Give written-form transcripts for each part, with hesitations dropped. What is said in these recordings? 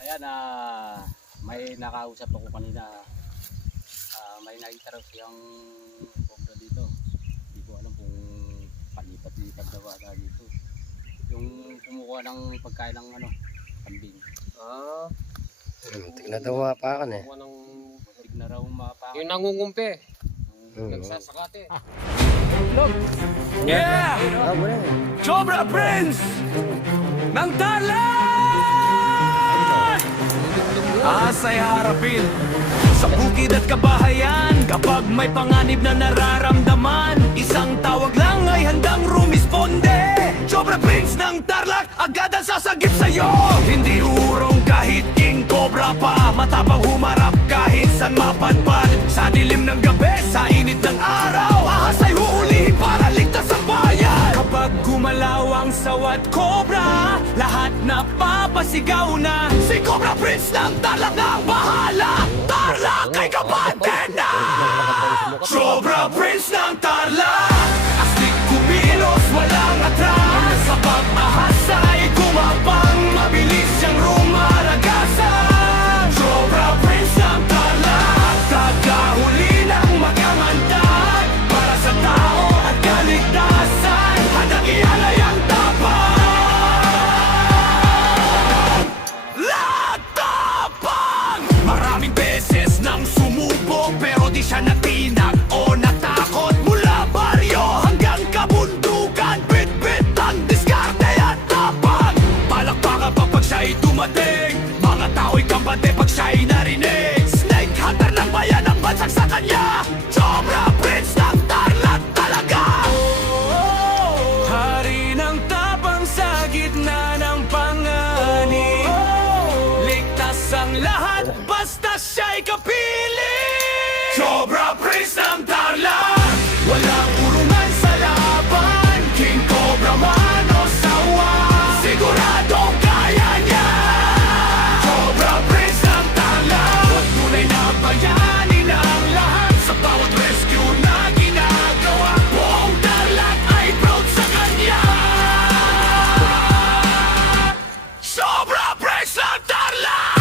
Ayan, may nakausap ako kanina. May nakita raw siyang cobra dito. Hindi ko alam kung palipat-lipat na ba dito. Yung kumukuha ng pagkain ng kambing. Muntik na daw mapakan eh. Muntik na raw mapakan. Yung nangungumpi. Nagsasakate. Yeah! Ah, wala. Cobra Prince! Ng Tarlac! Asay harapin sa bukid at kabahayan. Kapag may panganib na nararamdaman, isang tawag lang ay handang rumisponde. Cobra Prince ng Tarlac, agad ang sasagip sa'yo. Hindi urong kahit king cobra pa, matapang humarap kahit saan mapadpad. Sa dilim ng gabi, sa init ng araw, ahasay huulihin para ligtas ang bayan. Kapag gumalaw ang sawat cobra, lahat napapasigaw na si Cobra Prince ng Tarlac na ang bahala. Tarlac ay kapatid na! Cobra Prince ng Tarlac, astig kumilos, walang atras. Sa pag-ahas ay gumapang, mabilis siyang rumaragasan. Cobra Prince ng Tarlac, tagahuli ng magamandag para sa tao at kaligtasan. Handang ialay ang tapang. Latapang! Maraming beses nang sumubok, pero di siya natinag o natakot. Mula baryo hanggang kabundukan, bit-bit ang diskarte at tapang. Palakpakan pag siya'y dumating, mga tao'y kambate pag siya'y narinig. Snake hunter ng bayan ang bansag sa kanya, Cobra Prince ng Tarlac talaga. Hari ng tapang sa gitna ng panganib, ligtas ang lahat basta siya'y kapili. Cobra Prince ng Tarlac, walang urungan sa laban. King Cobra man o sawa, siguradong kaya niya. Cobra Prince ng Tarlac, tunay na bayani ng lahat. Sa bawat rescue na ginagawa, buong Tarlac ay proud sa kanya. Cobra Prince ng Tarlac!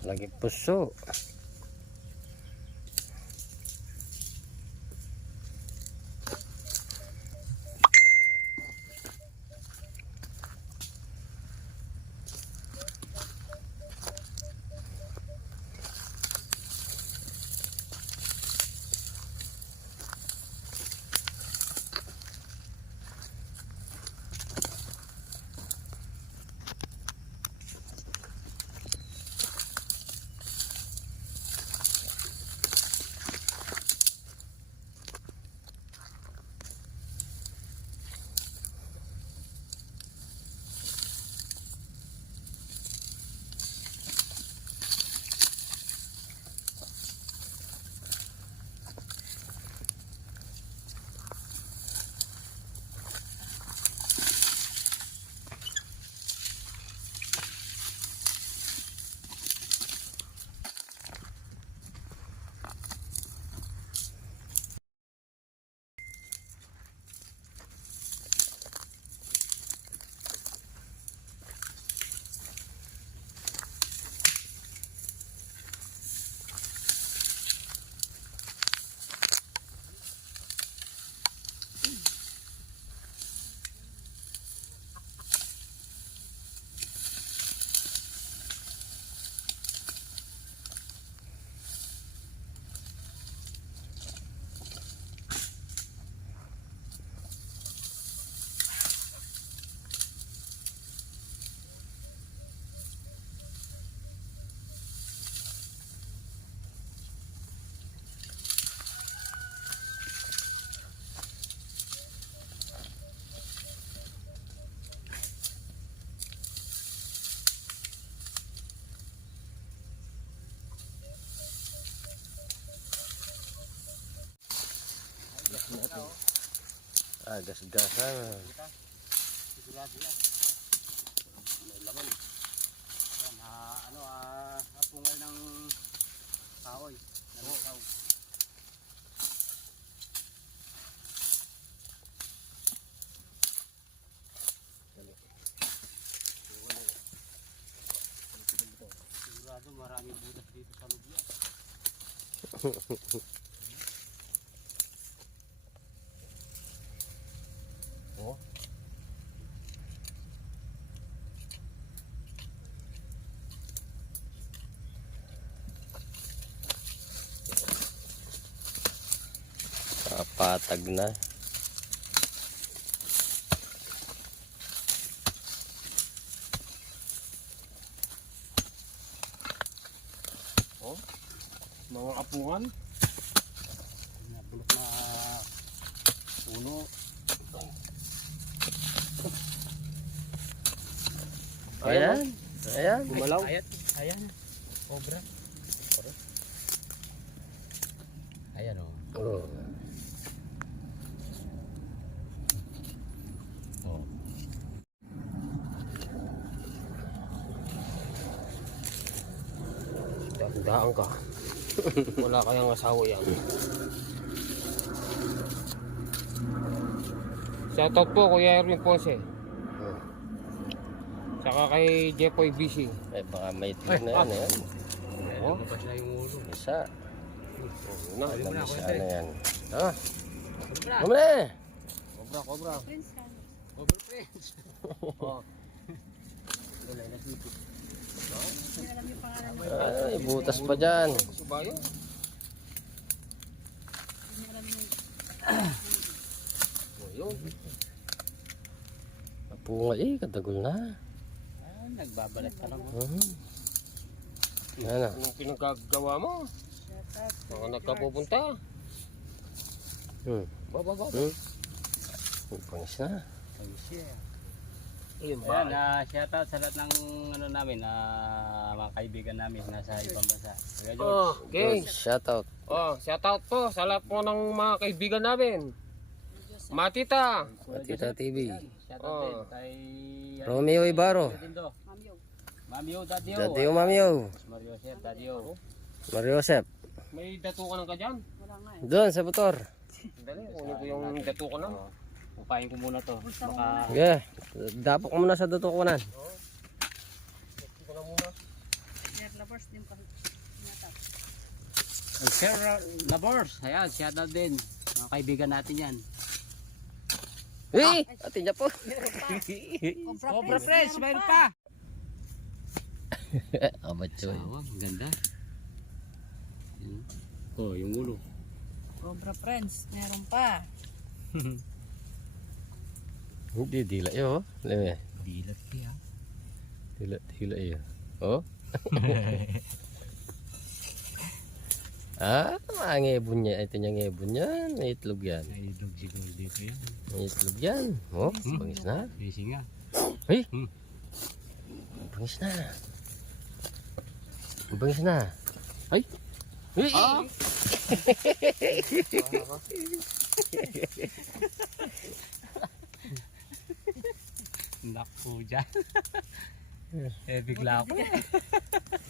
Lagi puso. Gas-gasan. Sigurado yan. May laman. Yan, hapungal ng kahoy. Nalutaw. Sigurado maraming butas dito sa lubya. Oh. Patag na. Oh, mga kapungan. Nabulok na puno. Ayan. Ayan. Gumalaw. Ayan. Cobra. Ayan o. Oh. Oh. Tandaan ka. Wala kayang asawa yan. Shoutout po Kuya Erwin Ponce. Saka kay Jepoy BC. Eh, baka may itlog na yan. Ayan. Oh, Lumabas na yung ulo. Isa. na. Isa na yan. Ah. Mamali. Cobra, cobra. Cobra Prince. Oh. Wala na dito. Ay, butas pa dyan. Subayo. Ayun. Napunga eh, katagol na. Nagbabalat pa lang. Yan na. Anong pinagagawa mo? Mga nagkapupunta. Baba. Pangis na. Ayun Ayan, shoutout sa lahat ng namin, mga kaibigan namin nasa ibang bansa. Kuya George. Oh, okay. Shout out. Oh, shoutout po sa lahat po ng mga kaibigan namin. Matita. Matita TV. Shoutout din kay Romeo Ibarro. Mamio, Daddio. Daddio Mamio. Mario Joseph, Daddio. Mario Josep. May datukan ka dyan? Doon sa motor. Dali, kunin ko yung datukan na. Upahin ko muna to. Baka Yeah. Dapok muna sa dutukunan. Sir Labors. Ayan, shoutout din. Mga kaibigan natin yan. Eh! Atin niya po. Cobra Fresh, mayroon pa. Amatchoy. Ang ganda. Yan. Oh, yung ulo. Cobra Friends, meron pa. Hindi, dila yun. Leme. Dilat kaya. Dila yun. Oh? Ang ibon niya. Ito niyang ibon yan. May itlog yan. May dog siguro dito yan. May itlog yan. Oh, bangis na. Fishing nga. Hey! Bangis na. Bangis na. Ay! Hey! Ah! Naku dyan. Bigla ako.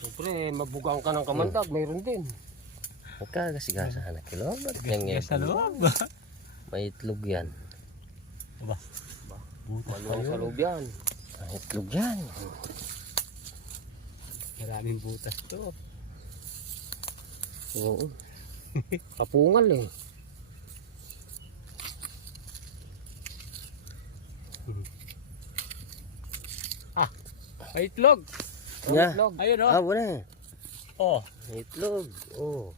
Siyempre, mabugang ka ng kamandag, mayroon din. Magkagasigasa na kilo. Ba't yung Sa ibon? loob. May itlog yan. Maluwang sa loob yan. May itlog yan. Maraming butas to. Oo. Kapungal eh. Ay, itlog. Yeah. Ayun Ah, oh. wala. Oh. May itlog. Oh.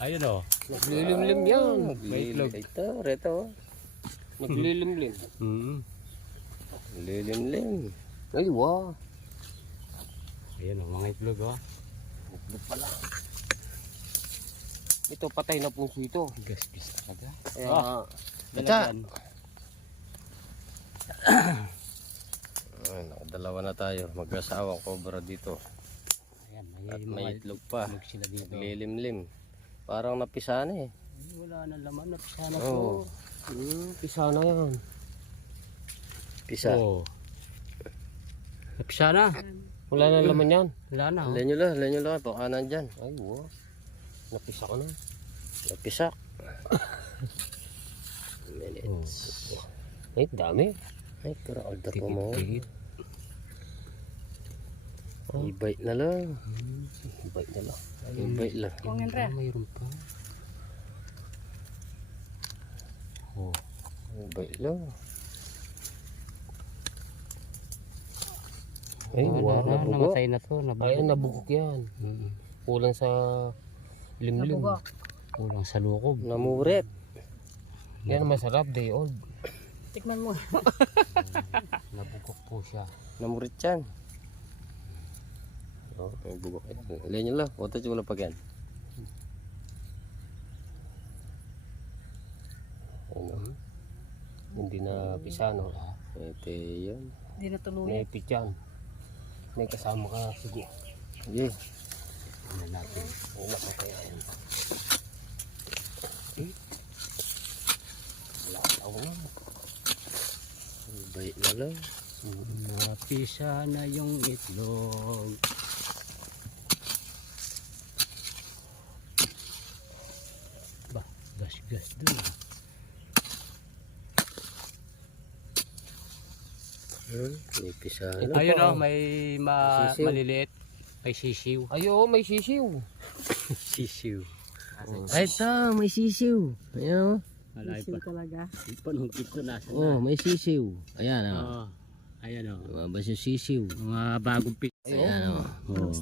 Ayun oh. Naglilimlim yan. May itlog. Ito, reto. Naglilimlim. Lilim-lim. Ay, wow. Ayun oh, mga itlog oh. Ito, patay na puso ito. Gaspis talaga. Kaya, Dalagyan. Ay, nakadalawa na tayo. Mag-asawang cobra dito. Ayan, At may itlog pa. itlog sila dito. Naglilimlim. Parang napisa na eh. Ay, wala na laman. Napisa na Oo. to. Pisa na yan. Pisa. Oh. Napisa na. Wala na laman yan. Wala na. Oh. Alin nyo lang. Baka nandyan. Ay, wow. Napisa ka na. Napisak. Minutes. Ay, dami. Ay, karalda po mo. Tigit. I-bite na lang. Ibay na lang. I-bite lang. Kung Enre. Mayroon pa. Oh. I-bite lang. Ay, wow. Nabugo. Namatay na to. Ay, nabugok yan. Kulang sa limlim. Nabugok. Kulang sa lukob. Namurit. Yan masarap, day old. Tikman mo. Nabugok po siya. Namurit yan. Oh, may bugok. Alin nyo lang. Oto nyo lang pag yan. Ano? Hindi na pisa, no? Ito yun. Hindi na tuluyan. May pityan. May kasama ka, sige. Sige. Ano natin. Wala ka kaya yan. Wala ka tao nga. I-bite na lang. Napisa na yung itlog. Ba, gas doon. May pisa na. Ayun oh, may Sisiw. maliliit. May sisiw. Ay, oo, may sisiw. Sisiw. Ay, ito. May sisiw. Ayan o. Isim talaga. Panungkit ko nasa Oh, may sisiw. Ayan o. Oh, ayan oh. Lumabas yung sisiw. Mga bagong pit. Ayan o. Oh.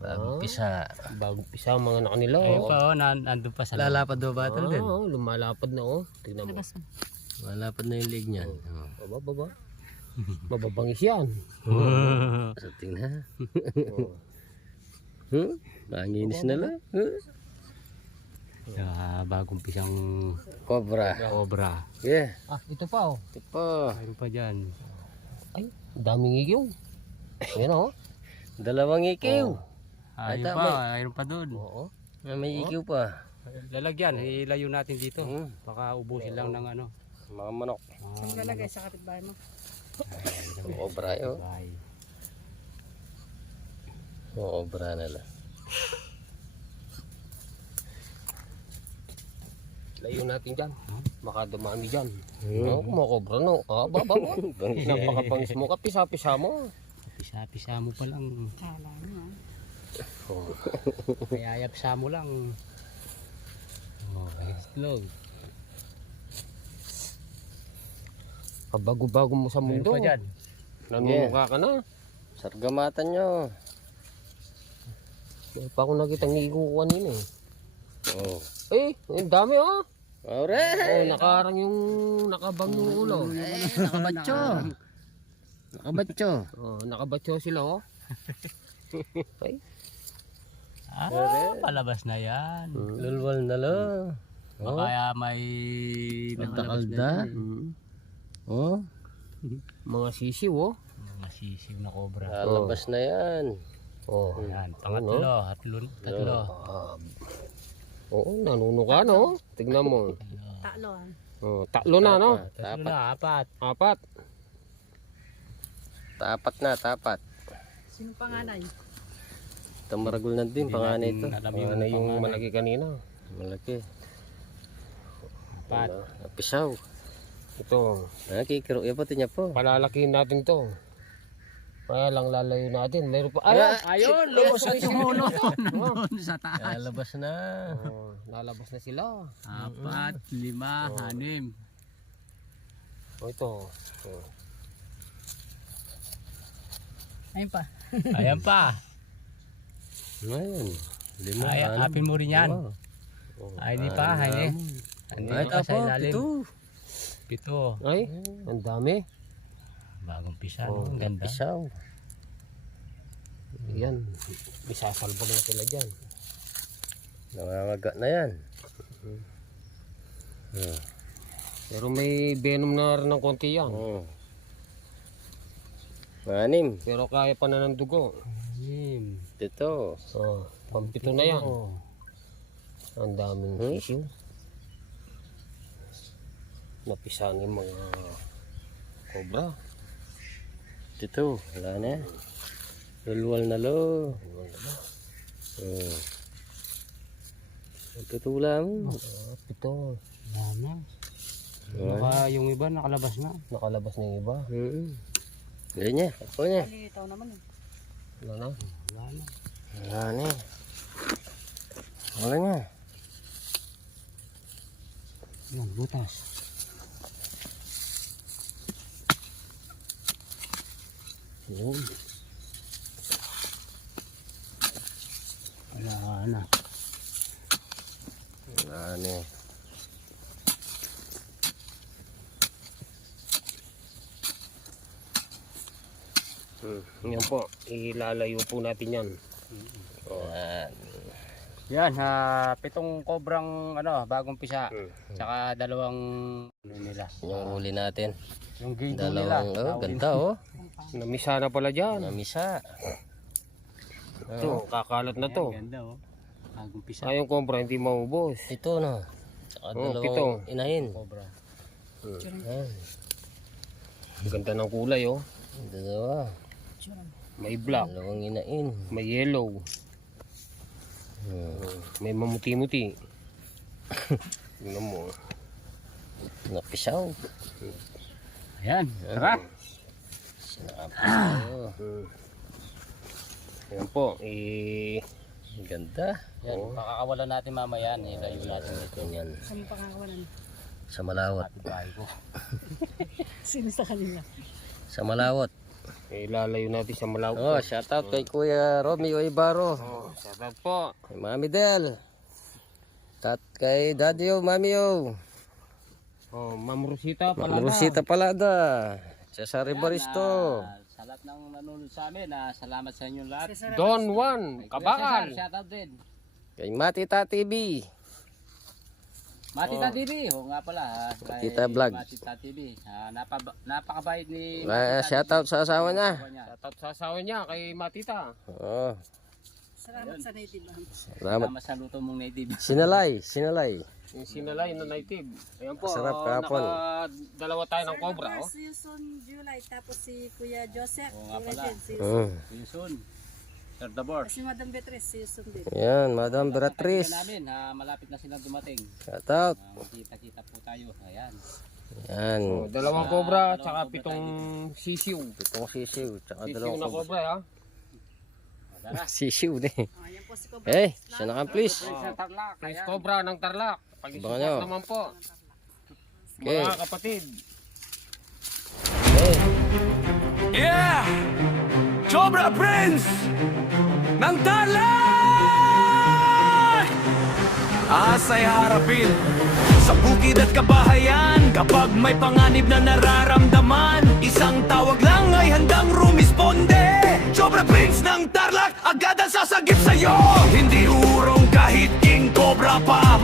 Bagong pisa. Bagong pisa ang mga anak nila. Ayun Oh. pa oh, nandun pa sa Lalapad daw ba ito din? Oo, lumalapad na, oh. Tignan mo. Labas mo. Lalapad na yung leg niyan. Oh. Baba. Mababangis yan. So, tingnan. Manginis na lang. Bagong pisang Cobra. cobra. Yeah. Ah, ito pa, oh. Ito pa. Mayroon pa dyan. Ay, daming igiw. Ayan, oh. Dalawang ikiw. Ayun Ay, pa, mayroon pa dun. Oo. May ikiw pa. Lalagyan, ilayo natin dito. Hmm. Baka ubusin lang ng ano. Mga manok. Saan ka lagay sa kapitbahay mo? Cobra yun. Bye. Cobra na lang. Layo natin dyan. Baka dumami dyan. No, kumakobra, no. Ah, baba mo. Napakapangis mo ka. Pisa-pisa mo. Pisa-pisa mo pa lang. Kala mo. Mayayapsa mo lang. Oh, itlog. Kabago-bago mo sa Mayroon mundo. pa dyan. Nanunungka ka na. Sargamatan nyo. May pa ako nakitang nigo kanina eh. Oh. Eh, ang dami oh. Alright. Oh, nakarang yung nakabang yung ulo. Nakabatyo. Nakabatyo. Oh, nakabatyo sila oh. Ay, Palabas na yan. Lulwal na lang. Baka may Kalda-kalda. Oh. mga sisiw oh. mga sisiw na cobra. Lalabas na yan. Oh, Yan, pangatlo, tatlo. oo, nanunuka no. Tignan mo. Talo ah. Oh, tatlo na no. Tatlo na, apat. Apat. Tapat na, tapat. Sino panganay? Ito maragul na din, panganay ito. Alam Ano yung malaki kanina? Malaki. Apat. Pisaw. Ito, Kikiro, yan pati niya po. palalakihin natin to. Kaya lang lalayo natin. Mayroon pa. Ayun, lumos ang sumulo. Doon sa taas. Lalabas na. Oh, lalabas na sila. Apat, lima, anim. Oh, ito. Oh. Ayun pa. Ayan pa. Ngayon. Lima. Ay, anim. apin mo rin yan. Oh. Ay, di pa, ay, Ay, sa tapo, ilalim. pito. Pito. Ay, ang dami. Bagong pisa, no? Ang ganda. Pisaw. Yan. Isasalbag na sila dyan. Nangangaga na yan. Pero may venom na rin ng konti yan. Oh. Anim. Pero kaya pa na ng dugo. Anim. Dito. Oh, pampito na yan. Ang daming sisiw. Napisan yung mga cobra. Dito, wala na. Lulwal na lo. Ang tutula mo. Ito. Wala na. Baka yung iba nakalabas na. Nakalabas na yung iba. Galing niya, ako niya. Palitaw naman eh. Wala na. Wala na. Wala niya. Yan, butas. Yun. Wala na. Wala na. Yan po, ilalayo po natin yan. Yan. Yan, 7 kobrang bagong pisa. Tsaka 2 nila. Yung huli natin. Yung ginto nila. Dalawang, ganda oh. Namisa na pala dyan. Namisa. Ito, kakalat na to. Ganda bagong pisa. Yung cobra hindi maubos. Ito no. Tsaka dalawang pito. inahin. Cobra. Yan. Ganda ng kulay oh. Dalawa. May black, Dalawang inain. may yellow, may mamuti-muti. Tingnan mo. Napisaw. Ayan, tara. Sinakapisaw. Yan po, Ganda. Yan, pakakawalan natin mamaya. Ilayo natin ito. Yan. Saan pakakawalan? Sa Malawat. Bahay ko. Sino sa kanila? Sa Malawat. ilalayo natin sa malaw. Oh, shout out kay Kuya Romeo Ibaro. Shout out po. Kay Mami Del. Kay Daddy O, Mami O. Ma'am Rosita pala. Ma'am Rosita Palada. Cesar Baristo. Sa lahat ng nanonood sa amin, salamat sa inyo lahat. Don Juan, Kabakal. Shout out din. Kay Matita TV. Matita TV, nga pala. Matita Vlog. Matita TV. Napakabait ni Shout out sa asawa niya. Shout out sa asawa niya kay Matita. Oh, Salamat sa native. salamat. Salamat sa luto mong native. Sinalay. Yung sinalay na native. Ayan po, Sarap kahapon. dalawa tayo ng cobra. Oh. Season July, tapos si Kuya Joseph. Oo nga pala. Mm. Yun. Sir Dabor. Si Madam Beatrice, season din. Yan, Madam Beatrice. namin, malapit na silang dumating. Shout out. Kita-kita po tayo. Ayan. Yan. Dalawang cobra, tsaka 7 sisiw. Itong sisiw. Tsaka Sisiw dalawang na cobra ha. sisiw din. Ayan po si Cobra. Siya na please. Sa Tarlac. Nice cobra ng Tarlac. Abangan Pag-isupport nyo. naman po. Okay. Mga kapatid. Okay. Yeah! Cobra Prince ng Tarlac! Asa'y harapin sa bukid at kabahayan. Kapag may panganib na nararamdaman, isang tawag lang ay handang rumisponde. Cobra Prince ng Tarlac, agad ang sasagip sa'yo.